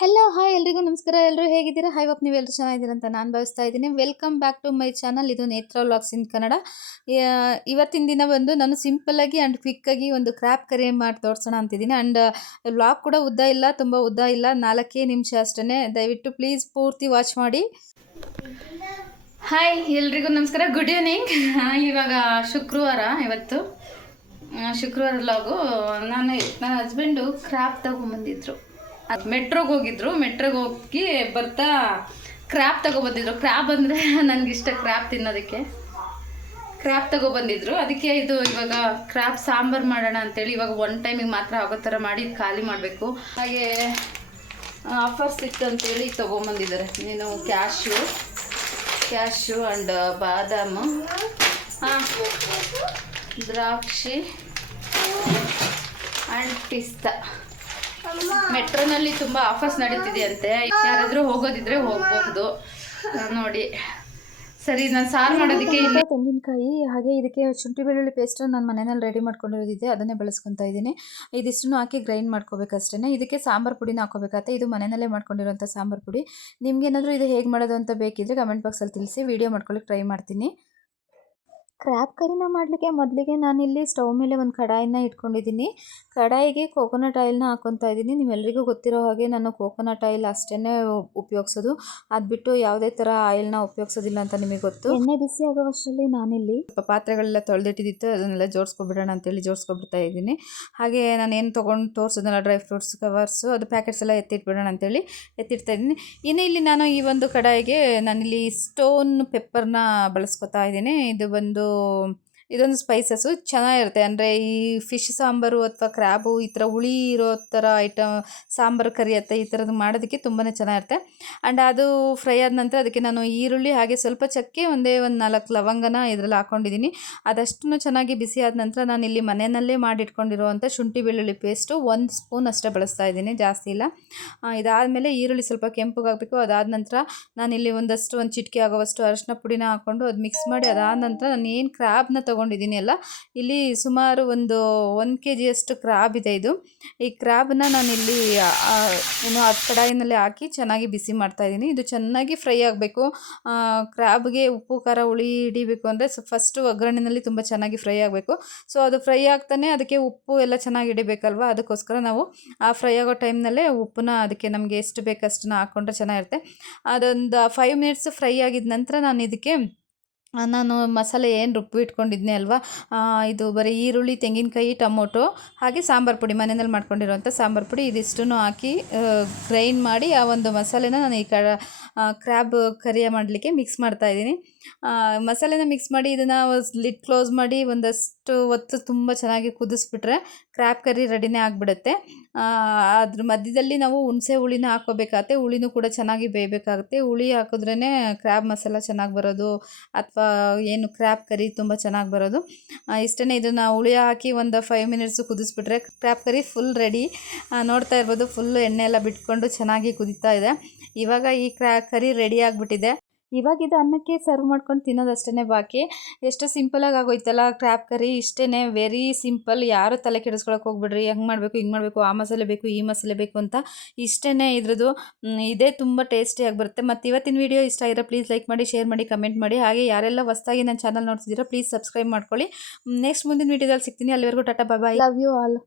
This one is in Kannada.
ಹಲೋ ಹಾಯ್ ಎಲ್ರಿಗೂ ನಮಸ್ಕಾರ. ಎಲ್ಲರೂ ಹೇಗಿದ್ದೀರಾ? ಹೈ ಹೋಪ್ ನೀವೆಲ್ಲರೂ ಚೆನ್ನಾಗಿದ್ದೀರಾ ಅಂತ ನಾನು ಭಾವಿಸ್ತಾ ಇದ್ದೀನಿ. Welcome back to my channel. ಇದು ನೇತ್ರ ವ್ಲಾಗ್ಸ್ ಇನ್ ಕನ್ನಡ. ಇವತ್ತಿನ ದಿನ ಬಂದು ನಾನು ಸಿಂಪಲ್ಲಾಗಿ ಆ್ಯಂಡ್ ಕ್ವಿಕ್ಕಾಗಿ ಒಂದು ಕ್ರ್ಯಾಪ್ ಕರಿ ಮಾಡಿ ತೋರಿಸೋಣ ಅಂತಿದ್ದೀನಿ. ಆ್ಯಂಡ್ ವ್ಲಾಗ್ ಕೂಡ ಉದ್ದ ಇಲ್ಲ, ತುಂಬ ಉದ್ದ ಇಲ್ಲ, 4 ನಿಮಿಷ ಅಷ್ಟೇ. ದಯವಿಟ್ಟು ಪ್ಲೀಸ್ ಪೂರ್ತಿ ವಾಚ್ ಮಾಡಿ. ಹಾಯ್ ಎಲ್ರಿಗೂ ನಮಸ್ಕಾರ, ಗುಡ್ ಈವ್ನಿಂಗ್. ಇವಾಗ ಶುಕ್ರವಾರ, ಇವತ್ತು ಶುಕ್ರವಾರ ವ್ಲಾಗು. ನನ್ನ ಹಸ್ಬೆಂಡು ಕ್ರ್ಯಾಪ್ ತಗೊಂಬಂದಿದ್ರು. ಅದು ಮೆಟ್ರೋಗೆ ಹೋಗಿದ್ರು. ಮೆಟ್ರೋಗೆ ಹೋಗಿ ಬರ್ತಾ ಕ್ರ್ಯಾಪ್ ತಗೊಬಂದಿದ್ರು. ಕ್ರ್ಯಾಬ್ ಅಂದರೆ ನನಗಿಷ್ಟ, ಕ್ರ್ಯಾಪ್ ತಿನ್ನೋದಕ್ಕೆ. ಕ್ರ್ಯಾಪ್ ತಗೊಬಂದಿದ್ರು. ಅದಕ್ಕೆ ಇದು ಇವಾಗ ಕ್ರ್ಯಾಪ್ ಸಾಂಬಾರು ಮಾಡೋಣ ಅಂತೇಳಿ ಇವಾಗ ಒನ್ ಟೈಮಿಗೆ ಮಾತ್ರ ಆಗೋ ಥರ ಮಾಡಿ ಖಾಲಿ ಮಾಡಬೇಕು. ಹಾಗೆ ಆಫರ್ಸ್ ಇತ್ತು ಅಂತೇಳಿ ತೊಗೊಂಬಂದಿದ್ದಾರೆ. ನೀನು ಕ್ಯಾಶು ಆ್ಯಂಡ್ ಬಾದಾಮು, ದ್ರಾಕ್ಷಿ ಆ್ಯಂಡ್ ಪಿಸ್ತಾ. ಮೆಟ್ರೋನಲ್ಲಿ ತುಂಬ ಆಫರ್ಸ್ ನಡೀತಿದೆ ಅಂತೆ. ಯಾರಾದರೂ ಹೋಗೋದಿದ್ರೆ ಹೋಗ್ಬಹುದು ನೋಡಿ. ಸರಿ, ನಾನು ಸಾರು ಮಾಡೋದಕ್ಕೆ ಇಲ್ಲಿ ತೆಂಗಿನಕಾಯಿ, ಹಾಗೆ ಇದಕ್ಕೆ ಶುಂಠಿ ಬೆಳ್ಳುಳ್ಳಿ ಪೇಸ್ಟ್ ನಾನು ಮನೆಯಲ್ಲಿ ರೆಡಿ ಮಾಡ್ಕೊಂಡಿರೋದಿದೆ, ಅದನ್ನೇ ಬಳಸ್ಕೊತಾ ಇದ್ದೀನಿ. ಇದಿಷ್ಟನ್ನು ಹಾಕಿ ಗ್ರೈಂಡ್ ಮಾಡ್ಕೋಬೇಕಷ್ಟೇ. ಇದಕ್ಕೆ ಸಾಂಬಾರು ಪುಡಿನ ಹಾಕೋಬೇಕಾಗುತ್ತೆ. ಇದು ಮನೆಯಲ್ಲೇ ಮಾಡ್ಕೊಂಡಿರೋಂಥ ಸಾಂಬಾರು ಪುಡಿ. ನಿಮ್ಗೇನಾದರೂ ಇದು ಹೇಗೆ ಮಾಡೋದು ಅಂತ ಬೇಕಿದ್ರೆ ಕಮೆಂಟ್ ಬಾಕ್ಸಲ್ಲಿ ತಿಳಿಸಿ, ವೀಡಿಯೋ ಮಾಡ್ಕೊಳ್ಳಿಕ್ಕೆ ಟ್ರೈ ಮಾಡ್ತೀನಿ. ಕ್ರ್ಯಾಬ್ ಕರಿನ ಮಾಡಲಿಕ್ಕೆ ಮೊದಲಿಗೆ ನಾನಿಲ್ಲಿ ಸ್ಟವ್ ಮೇಲೆ ಒಂದು ಕಡಾಯಿನ ಇಟ್ಕೊಂಡಿದ್ದೀನಿ. ಕಡಾಯಿಗೆ ಕೋಕೋನಟ್ ಆಯಿಲ್ನ ಹಾಕ್ಕೊತಾ ಇದ್ದೀನಿ. ನಿಮ್ಮೆಲ್ಲರಿಗೂ ಗೊತ್ತಿರೋ ಹಾಗೆ ನಾನು ಕೋಕೋನಟ್ ಆಯಿಲ್ ಅಷ್ಟೇ ಉಪಯೋಗಿಸೋದು, ಅದು ಬಿಟ್ಟು ಯಾವುದೇ ಥರ ಆಯಿಲ್ನ ಉಪಯೋಗಿಸೋದಿಲ್ಲ ಅಂತ ನಿಮಗೆ ಗೊತ್ತು. ಎಣ್ಣೆ ಬಿಸಿ ಆಗೋವಷ್ಟರಲ್ಲಿ ನಾನಿಲ್ಲಿ ಪಾತ್ರೆಗಳೆಲ್ಲ ತೊಳೆದಿಟ್ಟಿದ್ದು ಅದನ್ನೆಲ್ಲ ಜೋಡಿಸ್ಕೊಬಿಡೋಣ ಅಂತೇಳಿ ಜೋಡಿಸ್ಕೊಬಿಡ್ತಾ ಇದ್ದೀನಿ. ಹಾಗೆ ನಾನು ಏನು ತೊಗೊಂಡು ತೋರಿಸೋದಲ್ಲ, ಡ್ರೈ ಫ್ರೂಟ್ಸ್ ಕವರ್ಸು, ಅದು ಪ್ಯಾಕೆಟ್ಸ್ ಎಲ್ಲ ಎತ್ತಿಟ್ಬಿಡೋಣ ಅಂತೇಳಿ ಎತ್ತಿಡ್ತಾ ಇದ್ದೀನಿ. ಇನ್ನು ಇಲ್ಲಿ ನಾನು ಈ ಒಂದು ಕಡಾಯಿಗೆ ನಾನಿಲ್ಲಿ ಸ್ಟೋನ್ ಪೆಪ್ಪರ್ನ ಬಳಸ್ಕೊತಾ ಇದ್ದೀನಿ. ಇದೊಂದು ಸ್ಪೈಸಸ್ಸು ಚೆನ್ನಾಗಿರುತ್ತೆ. ಅಂದರೆ ಈ ಫಿಶ್ ಸಾಂಬಾರು ಅಥವಾ ಕ್ರ್ಯಾಬು ಈ ಥರ ಹುಳಿ ಇರೋ ಥರ ಸಾಂಬಾರು ಕರಿ ಅಥವಾ ಈ ಥರದ್ದು ಮಾಡೋದಕ್ಕೆ ತುಂಬಾ ಚೆನ್ನಾಗಿರುತ್ತೆ. ಆ್ಯಂಡ್ ಅದು ಫ್ರೈ ಆದ ನಂತರ ಅದಕ್ಕೆ ನಾನು ಈರುಳ್ಳಿ ಹಾಗೆ ಸ್ವಲ್ಪ ಚಕ್ಕೆ, ಒಂದು 4 ಲವಂಗನ ಇದರಲ್ಲಿ ಹಾಕ್ಕೊಂಡಿದ್ದೀನಿ. ಅದಷ್ಟು ಚೆನ್ನಾಗಿ ಬಿಸಿ ಆದ ನಂತರ ನಾನು ಇಲ್ಲಿ ಮನೆಯಲ್ಲೇ ಮಾಡಿಟ್ಕೊಂಡಿರುವಂಥ ಶುಂಠಿ ಬೆಳ್ಳುಳ್ಳಿ ಪೇಸ್ಟು 1 ಸ್ಪೂನ್ ಅಷ್ಟೇ ಬಳಸ್ತಾ ಇದ್ದೀನಿ, ಜಾಸ್ತಿ ಇಲ್ಲ. ಇದಾದಮೇಲೆ ಈರುಳ್ಳಿ ಸ್ವಲ್ಪ ಕೆಂಪಗಾಗಬೇಕು. ಅದಾದ ನಂತರ ನಾನಿಲ್ಲಿ ಒಂದು ಚಿಟಿಕೆ ಆಗೋವಷ್ಟು ಅರಶಿನ ಪುಡಿನ ಹಾಕ್ಕೊಂಡು ಅದು ಮಿಕ್ಸ್ ಮಾಡಿ, ಅದಾದ ನಂತರ ನಾನು ಏನು ಕ್ರ್ಯಾಬ್ನ ತೊಗೊಂಡಿದ್ದೀನಿ ಅಲ್ಲ, ಇಲ್ಲಿ ಸುಮಾರು ಒಂದು 1 kg ಕ್ರ್ಯಾಬ್ ಇದೆ. ಈ ಕ್ರ್ಯಾಬ್ನ ನಾನಿಲ್ಲಿ ಕಡಾಯಿನಲ್ಲಿ ಹಾಕಿ ಚೆನ್ನಾಗಿ ಬಿಸಿ ಮಾಡ್ತಾಯಿದ್ದೀನಿ. ಇದು ಚೆನ್ನಾಗಿ ಫ್ರೈ ಆಗಬೇಕು. ಕ್ರ್ಯಾಬ್ಗೆ ಉಪ್ಪು ಖಾರ ಹುಳಿ ಹಿಡಿಬೇಕು ಅಂದರೆ ಫಸ್ಟು ಒಗ್ಗರಣೆಯಲ್ಲಿ ತುಂಬ ಚೆನ್ನಾಗಿ ಫ್ರೈ ಆಗಬೇಕು. ಸೊ ಅದು ಫ್ರೈ ಆಗ್ತಾನೆ ಅದಕ್ಕೆ ಉಪ್ಪು ಎಲ್ಲ ಚೆನ್ನಾಗಿ ಹಿಡಿಬೇಕಲ್ವ, ಅದಕ್ಕೋಸ್ಕರ ನಾವು ಆ ಫ್ರೈ ಆಗೋ ಟೈಮ್ನಲ್ಲೇ ಉಪ್ಪನ್ನ ಅದಕ್ಕೆ ನಮಗೆ ಎಷ್ಟು ಬೇಕಷ್ಟನ್ನ ಹಾಕ್ಕೊಂಡ್ರೆ ಚೆನ್ನಾಗಿರುತ್ತೆ. ಅದೊಂದು 5 ಮಿನಿಟ್ಸ್ ಫ್ರೈ ಆಗಿದ ನಂತರ ನಾನು ಮಸಾಲೆ ಏನು ರುಬ್ಬಿಟ್ಕೊಂಡಿದ್ದೆ ಅಲ್ವಾ, ಇದು ಬರೀ ಈರುಳ್ಳಿ, ತೆಂಗಿನಕಾಯಿ, ಟೊಮೊಟೊ ಹಾಗೆ ಸಾಂಬಾರು ಪುಡಿ, ಮನೆಯಲ್ಲಿ ಮಾಡ್ಕೊಂಡಿರೋಂಥ ಸಾಂಬಾರು ಪುಡಿ, ಇದಿಷ್ಟನ್ನು ಹಾಕಿ ಗ್ರೈಂಡ್ ಮಾಡಿ ಆ ಒಂದು ಮಸಾಲೆನ ನಾನು ಈ ಕ್ರ್ಯಾಬ್ ಕರಿಯ ಮಾಡಲಿಕ್ಕೆ ಮಿಕ್ಸ್ ಮಾಡ್ತಾಯಿದ್ದೀನಿ. ಮಸಾಲೆನ ಮಿಕ್ಸ್ ಮಾಡಿ ಇದನ್ನು ಲಿಡ್ ಕ್ಲೋಸ್ ಮಾಡಿ ಒಂದಷ್ಟು ಹೊತ್ತು ತುಂಬ ಚೆನ್ನಾಗಿ ಕುದಿಸ್ಬಿಟ್ರೆ ಕ್ರ್ಯಾಬ್ ಕರಿ ರೆಡಿನೇ ಆಗಿಬಿಡುತ್ತೆ. ಅದ್ರ ಮಧ್ಯದಲ್ಲಿ ನಾವು ಹುಣಸೆ ಹುಳಿನ ಹಾಕ್ಕೋಬೇಕಾಗುತ್ತೆ. ಹುಳಿನೂ ಕೂಡ ಚೆನ್ನಾಗಿ ಬೇಯಬೇಕಾಗುತ್ತೆ. ಹುಳಿ ಹಾಕಿದ್ರೇ ಕ್ರ್ಯಾಬ್ ಮಸಾಲ ಚೆನ್ನಾಗಿ ಬರೋದು, ಅಥವಾ ಏನು ಕ್ರ್ಯಾಬ್ ಕರಿ ತುಂಬ ಚೆನ್ನಾಗಿ ಬರೋದು. ಇಷ್ಟೇ, ಇದನ್ನು ಹುಳಿ ಹಾಕಿ ಒಂದು 5 ಮಿನಿಟ್ಸು ಕುದಿಸ್ಬಿಟ್ರೆ ಕ್ರ್ಯಾಬ್ ಕರಿ ಫುಲ್ ರೆಡಿ. ನೋಡ್ತಾ ಇರ್ಬೋದು, ಫುಲ್ಲು ಎಣ್ಣೆ ಎಲ್ಲ ಬಿಟ್ಕೊಂಡು ಚೆನ್ನಾಗಿ ಕುದೀತಾ ಇದೆ. ಇವಾಗ ಈ ಕರಿ ರೆಡಿ ಆಗಿಬಿಟ್ಟಿದೆ. ಇವಾಗ ಇದು ಅನ್ನಕ್ಕೆ ಸರ್ವ್ ಮಾಡ್ಕೊಂಡು ತಿನ್ನೋದಷ್ಟೇ ಬಾಕಿ. ಎಷ್ಟು ಸಿಂಪಲಾಗಿ ಆಗೋಯ್ತಲ್ಲ ಕ್ರ್ಯಾಬ್ ಕರಿ, ಇಷ್ಟೇ, ವೆರಿ ಸಿಂಪಲ್. ಯಾರು ತಲೆ ಕೆಡಿಸ್ಕೊಳಕ್ಕೆ ಹೋಗ್ಬಿಡ್ರಿ, ಹೆಂಗೆ ಮಾಡಬೇಕು ಹಿಂಗೆ ಮಾಡಬೇಕು, ಆ ಮಸಾಲೆ ಬೇಕು ಈ ಮಸಾಲೆ ಬೇಕು ಅಂತ. ಇಷ್ಟೇ ಇದ್ರದ್ದು. ಇದೇ ತುಂಬ ಟೇಸ್ಟಿಯಾಗಿ ಬರುತ್ತೆ. ಮತ್ತು ಇವತ್ತಿನ ವೀಡಿಯೋ ಇಷ್ಟ ಆಗಿರೋ ಪ್ಲೀಸ್ ಲೈಕ್ ಮಾಡಿ, ಶೇರ್ ಮಾಡಿ, ಕಮೆಂಟ್ ಮಾಡಿ. ಹಾಗೆ ಯಾರೆಲ್ಲ ಹೊಸದಾಗಿ ನನ್ನ ಚಾನಲ್ ನೋಡ್ತಿದ್ದೀರಾ ಪ್ಲೀಸ್ ಸಬ್ಸ್ಕ್ರೈಬ್ ಮಾಡ್ಕೊಳ್ಳಿ. ನೆಕ್ಸ್ಟ್ ಮುಂದಿನ ವೀಡಿಯೋದಲ್ಲಿ ಸಿಗ್ತೀನಿ. ಅಲ್ಲಿವರೆಗೂ ಟಾಟಾ, ಬಾಯ್, ಲವ್ ಯು ಆಲ್.